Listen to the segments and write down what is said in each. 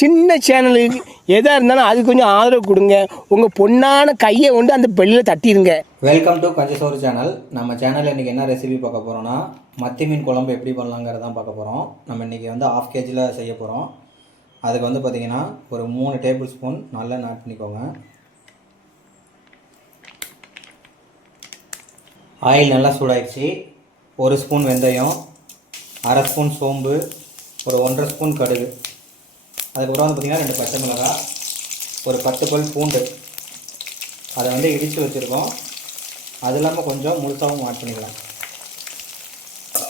சின்ன சேனலுக்கு எதாக இருந்தாலும் அது கொஞ்சம் ஆதரவு கொடுங்க. உங்கள் பொண்ணான கையை கொண்டு அந்த பெல்லில் தட்டிடுங்க வெல்கம் டு கஞ்சசோறு சேனல் நம்ம சேனலில் இன்றைக்கி என்ன ரெசிபி பார்க்க போகிறோன்னா மத்தி மீன் குழம்பு எப்படி பண்ணலாங்கிறதான் பார்க்க போகிறோம் நம்ம இன்றைக்கி வந்து ஆஃப் கேஜியில் செய்ய போகிறோம் அதுக்கு வந்து பார்த்திங்கன்னா ஒரு மூணு டேபிள் ஸ்பூன் நல்லா நாட் பண்ணிக்கோங்க. ஆயில் நல்லா சூடாயிடுச்சு. ஒரு ஸ்பூன் வெந்தயம் அரை ஸ்பூன் சோம்பு ஒரு ஒன்றரை ஸ்பூன் கடுகு. அதுக்கப்புறம் வந்து பார்த்திங்கன்னா ரெண்டு பச்சை மிளகாய் ஒரு பத்து பல் பூண்டு. அதை வந்து இடித்து வச்சுருக்கோம். அது இல்லாமல் கொஞ்சம் முழுசாகவும் ஆட் பண்ணிக்கலாம்.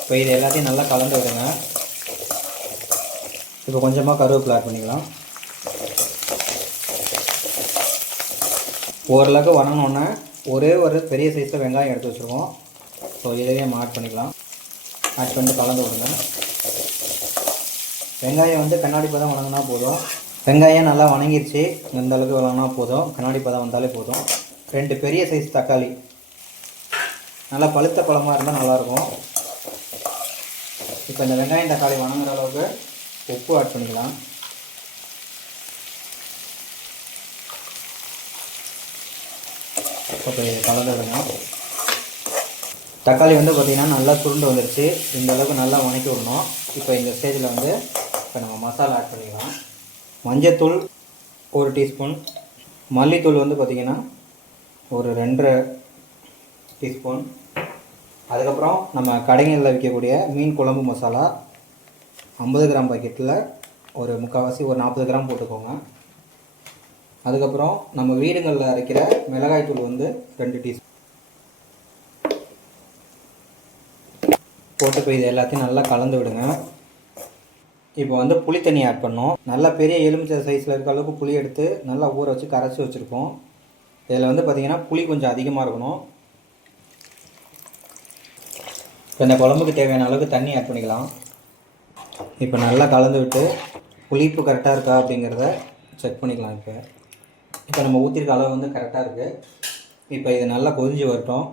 இப்போ இது எல்லாத்தையும் நல்லா கலந்து விடுங்க. இப்போ கொஞ்சமாக கருவேப்பிலை ஆட் பண்ணிக்கலாம். ஓரளவுக்கு வணங்கினோன்னே ஒரே ஒரு பெரிய சைஸில் வெங்காயம் எடுத்து வச்சுருக்கோம். ஸோ இதையும் ஆட் பண்ணிக்கலாம். ஆட் பண்ணிட்டு கலந்து விடுங்க. வெங்காயம் வந்து கண்ணாடி பதம் வணங்கினா போதும். வெங்காயம் நல்லா வணங்கிருச்சு. இந்த அளவுக்கு வணங்கினா போதும். கண்ணாடி பதம் வந்தாலே போதும். ரெண்டு பெரிய சைஸ் தக்காளி. நல்லா பழுத்த பழமாக இருந்தால் நல்லாயிருக்கும். இப்போ இந்த வெங்காயம் தக்காளி வணங்குற அளவுக்கு உப்பு ஆட் பண்ணிக்கலாம். இப்போ இது கலந்து விடுங்க தக்காளி வந்து பார்த்திங்கன்னா நல்லா சுருண்டு வந்துருச்சு. இந்த அளவுக்கு நல்லா வணக்கி விடணும். இப்போ இந்த ஸ்டேஜில் வந்து இப்போ நம்ம மசாலா ஆட் பண்ணிக்கலாம். மஞ்சத்தூள் ஒரு டீஸ்பூன். மல்லித்தூள் வந்து பார்த்திங்கன்னா ஒரு ரெண்டரை டீஸ்பூன். அதுக்கப்புறம் நம்ம கடைகளில் விற்கக்கூடிய மீன் குழம்பு மசாலா ஐம்பது கிராம் பாக்கெட்டில் ஒரு முக்கால்வாசி ஒரு நாற்பது கிராம் போட்டுக்கோங்க. அதுக்கப்புறம் நம்ம வீடுகளில் அரைக்கிற மிளகாய் தூள் வந்து ரெண்டு டீஸ்பூன். போட்டு போய் இது எல்லாத்தையும் நல்லா கலந்து விடுங்க. இப்போ வந்து புளி தண்ணி ஆட் பண்ணோம். நல்லா பெரிய எலுமிச்சை சைஸில் இருக்க அளவுக்கு புளி எடுத்து நல்லா ஊற வச்சு கரைச்சி வச்சுருக்கோம் இதில் வந்து பார்த்திங்கன்னா புளி கொஞ்சம் அதிகமாக இருக்கணும். இப்போ இந்த குழம்புக்கு தேவையான அளவுக்கு தண்ணி ஆட் பண்ணிக்கலாம். இப்போ நல்லா கலந்து விட்டு புளிப்பு கரெக்டாக இருக்கா அப்படிங்கிறத செக் பண்ணிக்கலாம் இப்போ. இப்போ நம்ம ஊற்றிருக்க அளவு வந்து கரெக்டாக இருக்குது இப்போ இது நல்லா கொதிஞ்சு வரட்டும்.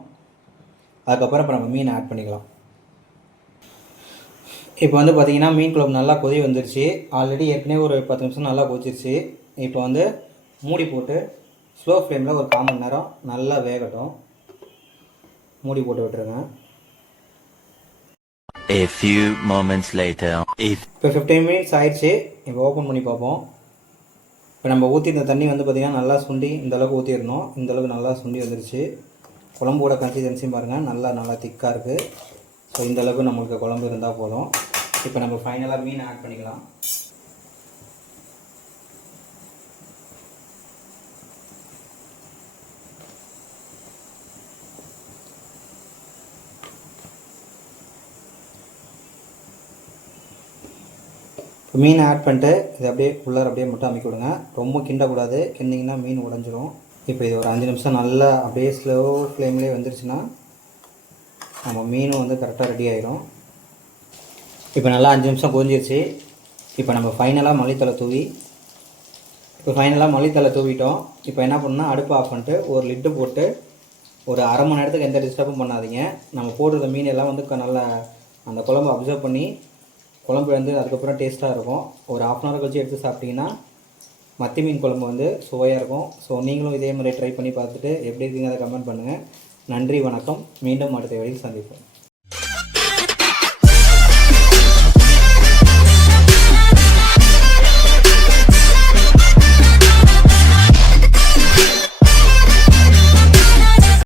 அதுக்கப்புறம் இப்போ நம்ம மீன் ஆட் பண்ணிக்கலாம். இப்போ வந்து பார்த்திங்கன்னா மீன் குழம்பு நல்லா கொதி வந்துருச்சு. ஆல்ரெடி ஏற்கனவே ஒரு பத்து நிமிஷம் நல்லா கொதிச்சிருச்சு. இப்போ வந்து மூடி போட்டு ஸ்லோ ஃப்ளேமில் ஒரு கால் மணி நேரம் நல்லா வேகட்டும். மூடி போட்டு விட்டுருங்க. A few moments later, இப்போ ஃபிஃப்டீன் மினிட்ஸ் ஆயிடுச்சு. இப்போ ஓப்பன் பண்ணி பார்ப்போம். இப்போ நம்ம ஊற்றிருந்த தண்ணி வந்து பார்த்திங்கன்னா நல்லா சுண்டி இந்த அளவுக்கு ஊற்றிடணும் இந்த அளவுக்கு நல்லா சுண்டி வந்துருச்சு. குழம்போட கன்சிஸ்டன்சியும் பாருங்கள் நல்லா நல்லா திக்காக இருக்குது ஸோ இந்த அளவுக்கு நம்மளுக்கு குழம்பு இருந்தால் போதும். இப்போ நம்ம ஃபைனலாக மீன் ஆட் பண்ணிக்கலாம். இப்போ மீன் ஆட் பண்ணிட்டு இது அப்படியே உள்ளார அப்படியே மட்டும் அமைக்க விடுங்க. ரொம்ப கிண்டக்கூடாது கிண்டிங்கன்னா மீன் உடஞ்சிரும். இப்போ இது ஒரு அஞ்சு நிமிஷம் நல்லா அப்படியே ஸ்லோ ஃப்ளேம்லேயே வந்துருச்சுன்னா நம்ம மீனும் வந்து கரெக்டாக ரெடி ஆயிரும். இப்போ நல்லா அஞ்சு நிமிஷம் கொதிஞ்சிருச்சு. இப்போ நம்ம ஃபைனலாக மல்லித்தலை தூவி இப்போ ஃபைனலாக மல்லித்தலை தூவிட்டோம். இப்போ என்ன பண்ணால் அடுப்பு ஆஃப் பண்ணிட்டு ஒரு லிட்டு போட்டு ஒரு அரை மணி நேரத்துக்கு எந்த டிஸ்டர்பும் பண்ணாதீங்க. நம்ம போடுற மீன் எல்லாம் வந்து க- நல்லா அந்த குழம்பு அப்சர்வ் பண்ணி குழம்பு வந்து அதுக்கப்புறம் டேஸ்ட்டாக இருக்கும். ஒரு ஆஃப் அன் ஹவர் கழிச்சு எடுத்து சாப்பிட்டீங்கன்னா மத்தி மீன் குழம்பு வந்து சுவையாக இருக்கும். ஸோ நீங்களும் இதே மாதிரி ட்ரை பண்ணி பார்த்துட்டு எப்படி இருக்குங்க அதை கமெண்ட் பண்ணுங்கள் நன்றி வணக்கம். மீண்டும் அடுத்த வழியில் சந்திப்போம்.